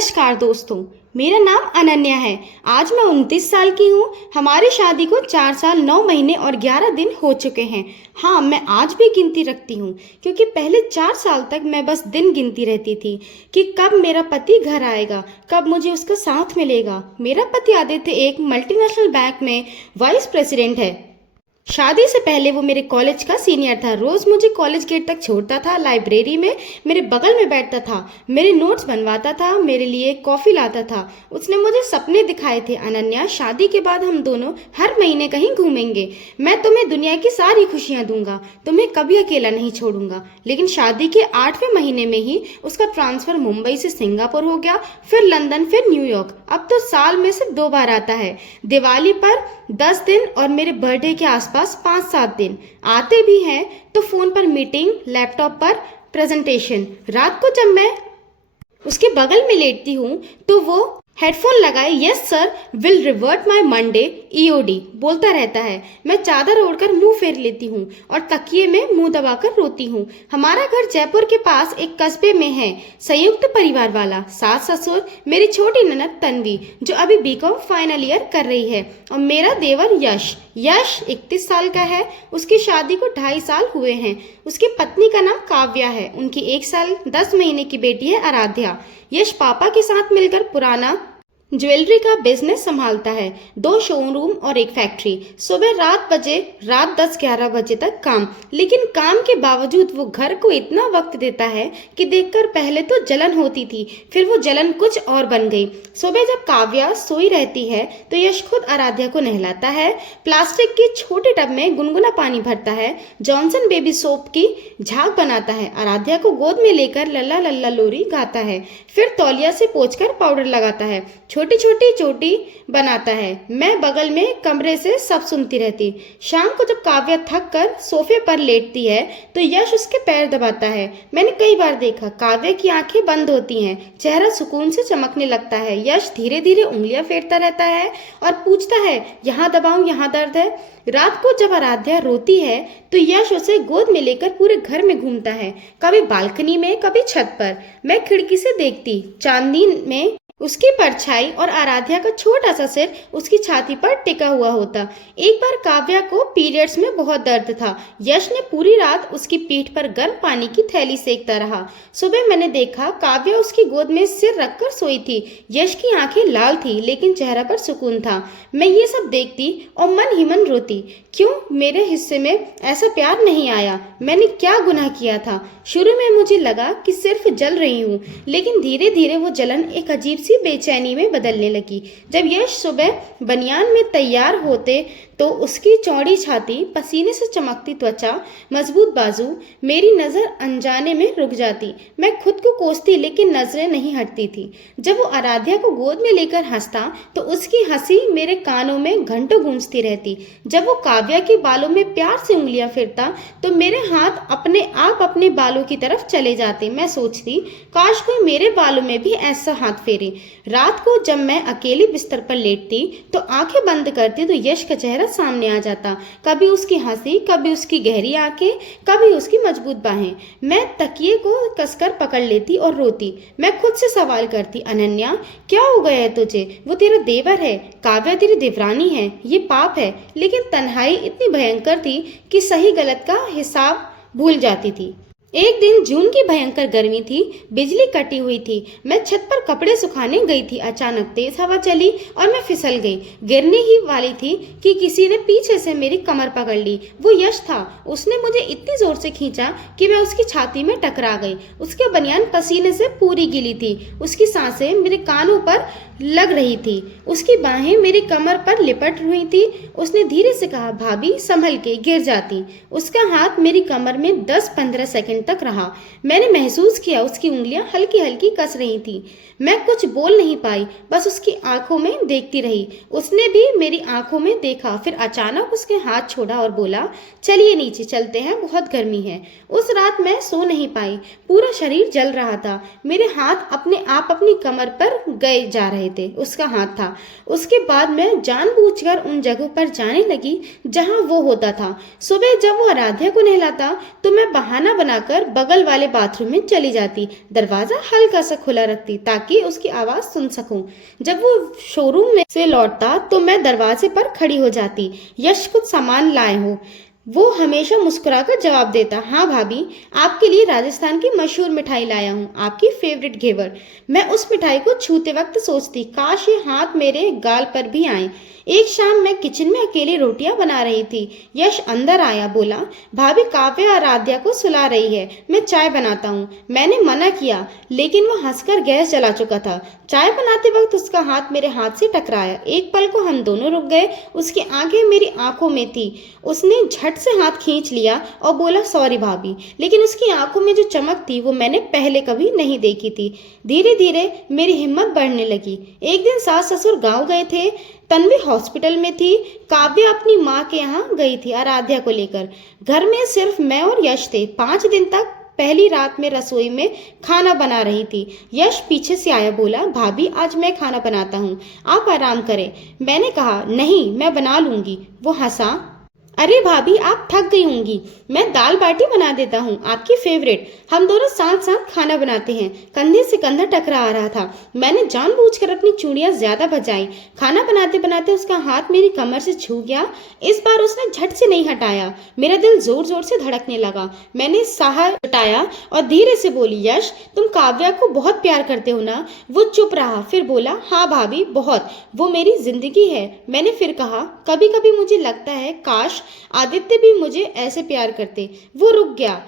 नमस्कार दोस्तों, मेरा नाम अनन्या है। आज मैं 29 साल की हूँ। हमारी शादी को 4 साल 9 महीने और 11 दिन हो चुके हैं। हाँ, मैं आज भी गिनती रखती हूँ क्योंकि पहले 4 साल तक मैं बस दिन गिनती रहती थी कि कब मेरा पति घर आएगा, कब मुझे उसका साथ मिलेगा। मेरा पति आदित्य एक मल्टीनेशनल बैंक में वाइस प्रेसिडेंट है। शादी से पहले वो मेरे कॉलेज का सीनियर था। रोज मुझे कॉलेज गेट तक छोड़ता था, लाइब्रेरी में मेरे बगल में बैठता था, मेरे नोट्स बनवाता था, मेरे लिए कॉफी लाता था। उसने मुझे सपने दिखाए थे, अनन्या शादी के बाद हम दोनों हर महीने कहीं घूमेंगे, मैं तुम्हें दुनिया की सारी खुशियां दूंगा, तुम्हें कभी अकेला नहीं छोड़ूंगा। लेकिन शादी के 8वें महीने में ही उसका ट्रांसफर मुंबई से सिंगापुर हो गया, फिर लंदन, फिर न्यूयॉर्क। अब तो साल में सिर्फ 2 बार आता है, दिवाली पर 10 दिन और मेरे बर्थडे के आसपास 5-7 दिन। आते भी हैं तो फोन पर मीटिंग, लैपटॉप पर प्रेजेंटेशन। रात को जब मैं उसके बगल में लेटती हूँ तो वो हेडफोन लगाए yes sir will revert my Monday EOD बोलता रहता है। मैं चादर ओढ़कर मुंह फेर लेती हूँ और तकिए में मुंह दबाकर रोती हूँ। हमारा घर जयपुर के पास एक कस्बे में है, संयुक्त परिवार वाला। सास ससुर, मेरी छोटी ननद तन्वी जो अभी बीकॉम फाइनल ईयर कर रही है, और मेरा देवर यश। यश 31 साल का है। उसकी शादी को 2.5 साल हुए हैं। उसकी पत्नी का नाम काव्या है। उनकी 1 साल 10 महीने की बेटी है आराध्या। यश पापा के साथ मिलकर पुराना ज्वेलरी का बिजनेस संभालता है, 2 शोरूम और एक फैक्ट्री। सुबह रात 10-11 बजे तक काम, लेकिन काम के बावजूद वो घर को इतना वक्त देता है कि देखकर पहले तो जलन होती थी, फिर वो जलन कुछ और बन गई। सुबह जब काव्या सोई रहती है तो यश खुद आराध्या को नहलाता है, प्लास्टिक की छोटे टब में गुनगुना पानी भरता है, जॉनसन बेबी सोप की झाग बनाता है, आराध्या को गोद में लेकर लल्ला लल्ला लोरी गाता है, फिर तौलिया से पोंछकर पाउडर लगाता है, छोटी छोटी चोटी बनाता है। मैं बगल में कमरे से सब सुनती रहती। शाम को जब काव्या थक कर सोफे पर लेटती है तो यश उसके पैर दबाता है। मैंने कई बार देखा, काव्या की आंखें बंद होती हैं, चेहरा सुकून से चमकने लगता है। यश धीरे धीरे उंगलियां फेरता रहता है और पूछता है, यहाँ दबाऊं, यहाँ दर्द है। रात को जब आराध्या रोती है तो यश उसे गोद में लेकर पूरे घर में घूमता है, कभी बालकनी में, कभी छत पर। मैं खिड़की से देखती, चांदनी में उसकी परछाई और आराध्या का छोटा सा सिर उसकी छाती पर टिका हुआ होता। एक बार काव्या को पीरियड्स में बहुत दर्द था। यश ने पूरी रात उसकी पीठ पर गर्म पानी की थैली सेकता रहा। सुबह मैंने देखा काव्या उसकी गोद में सिर रखकर सोई थी। यश की आंखें लाल थी लेकिन चेहरा पर सुकून था। मैं ये सब देखती और मन ही मन रोती, क्यों मेरे हिस्से में ऐसा प्यार नहीं आया? मैंने क्या गुनाह किया था? शुरू में मुझे लगा कि सिर्फ जल रही हूँ, लेकिन धीरे धीरे वो जलन एक अजीब सी बेचैनी में बदलने लगी। जब यश सुबह बनियान में तैयार होते तो उसकी चौड़ी छाती, पसीने से चमकती त्वचा, मजबूत बाजू, मेरी नज़र अनजाने में रुक जाती। मैं खुद को कोसती लेकिन नजरें नहीं हटती थी। जब वो आराध्या को गोद में लेकर हंसता तो उसकी हंसी मेरे कानों में घंटों गूंजती रहती। जब वो काव्या के बालों में प्यार से उंगलियां फिरता तो मेरे हाथ अपने आप अपने बालों की तरफ चले जाते। मैं सोचती, काश कोई मेरे बालों में भी ऐसा हाथ फेरे। रात को जब मैं अकेली बिस्तर पर लेटती तो आंखें बंद करती तो यश का चेहरा सामने आ जाता, कभी उसकी हंसी, कभी उसकी गहरी आंखें, कभी उसकी मजबूत बाहें। मैं तकिए को कसकर पकड़ लेती और रोती। मैं खुद से सवाल करती, अनन्या क्या हो गया है तुझे? वो तेरा देवर है, काव्या तेरी देवरानी है, ये पाप है। लेकिन तन्हाई इतनी भयंकर थी कि सही गलत का हिसाब भूल जाती थी। एक दिन जून की भयंकर गर्मी थी, बिजली कटी हुई थी। मैं छत पर कपड़े सुखाने गई थी। अचानक तेज हवा चली और मैं फिसल गई। गिरने ही वाली थी कि किसी ने पीछे से मेरी कमर पकड़ ली। वो यश था। उसने मुझे इतनी जोर से खींचा कि मैं उसकी छाती में टकरा गई। उसके बनियान पसीने से पूरी गीली थी। उसकी सांसें मेरे कानों पर लग रही थी, उसकी बाहें मेरी कमर पर लिपट रही थी। उसने धीरे से कहा, भाभी संभल के, गिर जाती। उसका हाथ मेरी कमर में 10-15 सेकंड तक रहा। मैंने महसूस किया उसकी उंगलियां हल्की हल्की कस रही थी। मैं कुछ बोल नहीं पाई, बस उसकी आंखों में देखती रही। उसने भी मेरी आंखों में देखा, फिर अचानक उसके हाथ छोड़ा और बोला, चलिए नीचे चलते हैं, बहुत गर्मी है। उस रात मैं सो नहीं पाई, पूरा शरीर जल रहा था। मेरे हाथ अपने आप अपनी कमर पर गए जा रहे थे, उसका हाथ था। उसके बाद मैं जानबूझकर उन जगहों पर जाने लगी जहां वो होता था। सुबह जब वो आराध्या को नहलाता तो मैं बहाना बनाकर उठाकर बगल वाले बाथरूम में चली जाती, दरवाजा हल्का सा खुला रखती ताकि उसकी आवाज सुन सकूं। जब वो शोरूम में से लौटता तो मैं दरवाजे पर खड़ी हो जाती। यश कुछ सामान लाए हो? वो हमेशा मुस्कुराकर जवाब देता, हाँ भाभी, आपके लिए राजस्थान की मशहूर मिठाई लाया हूँ, आपकी फेवरेट घेवर। मैं उस मिठाई को छूते वक्त सोचती, काश ये हाथ मेरे गाल पर भी आए। एक शाम मैं किचन में अकेली रोटियां बना रही थी। यश अंदर आया, बोला, भाभी काव्य आराध्या को सुला रही है, मैं चाय बनाता हूँ। मैंने मना किया, लेकिन वो हंसकर गैस जला चुका था। चाय बनाते वक्त उसका हाथ मेरे हाथ से टकराया। एक पल को हम दोनों रुक गए। उसकी आंखें मेरी आंखों में थी। उसने झट से हाथ खींच लिया और बोला, सॉरी भाभी। लेकिन उसकी आंखों में जो चमक थी वो मैंने पहले कभी नहीं देखी थी। धीरे धीरे मेरी हिम्मत बढ़ने लगी। एक दिन सास ससुर गांव गए थे। तन्वी हॉस्पिटल में थी। काव्य अपनी माँ के यहाँ गई थी आराध्या को लेकर। घर में सिर्फ मैं और यश थे। 5 दिन तक पहली रात में रसोई में खाना बना रही थी। यश पीछे से आया, बोला, भाभी आज मैं खाना बनाता हूँ, आप आराम करें। मैंने कहा, नहीं मैं बना लूंगी। वो हंसा, अरे भाभी आप थक गई होंगी, मैं दाल बाटी बना देता हूँ, आपकी फेवरेट। हम दोनों साथ साथ खाना बनाते हैं। कंधे से कंधा टकरा आ रहा था। मैंने जानबूझकर अपनी चूड़ियां ज्यादा बजाई। खाना बनाते बनाते उसका हाथ मेरी कमर से छू गया। इस बार उसने झट से नहीं हटाया। मेरा दिल जोर जोर से धड़कने लगा। मैंने साह हटाया और धीरे से बोली, यश तुम काव्या को बहुत प्यार करते हो ना? वो चुप रहा, फिर बोला, हाँ भाभी बहुत, वो मेरी जिंदगी है। मैंने फिर कहा, कभी कभी मुझे लगता है काश आदित्य भी मुझे ऐसे प्यार करते। वो रुक गया,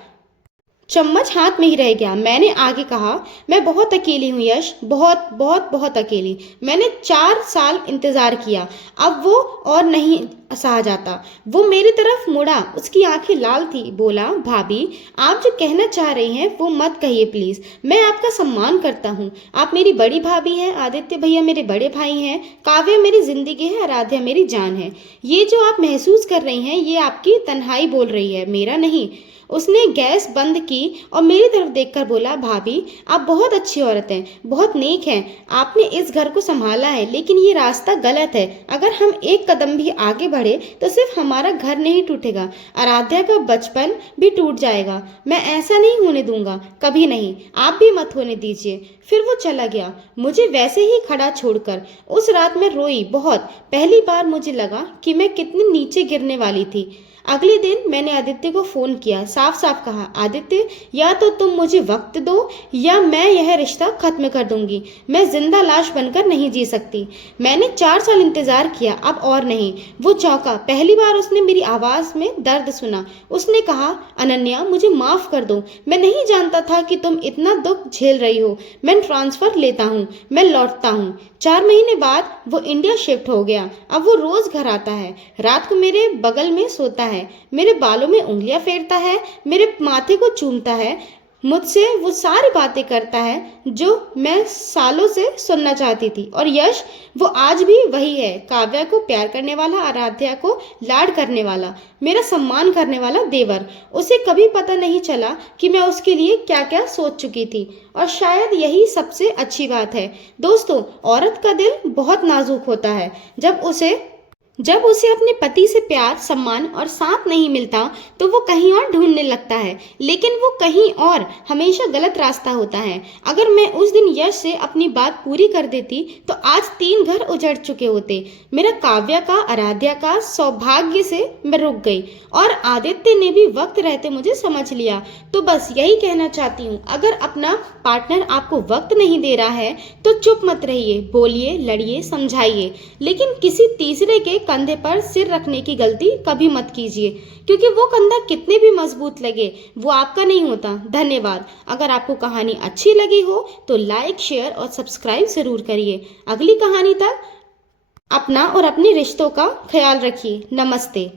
चम्मच हाथ में ही रह गया। मैंने आगे कहा, मैं बहुत अकेली हूँ यश, बहुत बहुत बहुत अकेली। मैंने 4 साल इंतजार किया, अब वो और नहीं सहा जाता। वो मेरी तरफ मुड़ा, उसकी आंखें लाल थी। बोला, भाभी आप जो कहना चाह रही हैं वो मत कहिए प्लीज। मैं आपका सम्मान करता हूँ। आप मेरी बड़ी भाभी हैं, आदित्य भैया मेरे बड़े भाई हैं, काव्य मेरी जिंदगी है, आराध्या मेरी जान है। ये जो आप महसूस कर रही हैं ये आपकी तन्हाई बोल रही है, मेरा नहीं। उसने गैस बंद की और मेरी तरफ देखकर बोला, भाभी आप बहुत अच्छी औरत हैं, बहुत नेक हैं। आपने इस घर को संभाला है, लेकिन ये रास्ता गलत है। अगर हम एक कदम भी आगे बढ़े तो सिर्फ हमारा घर नहीं टूटेगा, आराध्या का बचपन भी टूट जाएगा। मैं ऐसा नहीं होने दूंगा, कभी नहीं, आप भी मत होने दीजिए। फिर वो चला गया, मुझे वैसे ही खड़ा छोड़कर। उस रात मैं रोई बहुत। पहली बार मुझे लगा कि मैं कितनी नीचे गिरने वाली थी। अगले दिन मैंने आदित्य को फोन किया, साफ साफ कहा, आदित्य या तो तुम मुझे वक्त दो या मैं यह रिश्ता खत्म कर दूंगी। मैं जिंदा लाश बनकर नहीं जी सकती। मैंने 4 साल इंतजार किया, अब और नहीं। वो चौंका। पहली बार उसने मेरी आवाज में दर्द सुना। उसने कहा, अनन्या मुझे माफ कर दो, मैं नहीं जानता था कि तुम इतना दुख झेल रही हो। मैं ट्रांसफर लेता हूँ, मैं लौटता हूँ। 4 महीने बाद वो इंडिया शिफ्ट हो गया। अब वो रोज घर आता है, रात को मेरे बगल में सोता है, मेरे बालों में उंगलियां फेरता है, मेरे माथे को चूमता है, मुझसे वो सारी बातें करता है जो मैं सालों से सुनना चाहती थी। और यश वो आज भी वही है, काव्या को प्यार करने वाला, आराध्या को लाड करने वाला, मेरा सम्मान करने वाला देवर। उसे कभी पता नहीं चला कि मैं उसके लिए क्या क्या सोच चुकी थी, और शायद यही सबसे अच्छी बात है। दोस्तों, औरत का दिल बहुत नाजुक होता है। जब उसे अपने पति से प्यार, सम्मान और साथ नहीं मिलता तो वो कहीं और ढूंढने लगता है, लेकिन वो कहीं और हमेशा गलत रास्ता होता है। अगर मैं उस दिन यश से अपनी बात पूरी कर देती तो आज 3 घर उजड़ चुके होते। मेरा काव्या का, आराध्या का सौभाग्य से मैं रुक गई, और आदित्य ने भी वक्त रहते मुझे समझ लिया। तो बस यही कहना चाहती हूँ, अगर अपना पार्टनर आपको वक्त नहीं दे रहा है तो चुप मत रहिए, बोलिए, लड़िए, समझाइए, लेकिन किसी तीसरे के कंधे पर सिर रखने की गलती कभी मत कीजिए, क्योंकि वो कंधा कितने भी मजबूत लगे वो आपका नहीं होता। धन्यवाद। अगर आपको कहानी अच्छी लगी हो तो लाइक, शेयर और सब्सक्राइब जरूर करिए। अगली कहानी तक अपना और अपने रिश्तों का ख्याल रखिए। नमस्ते।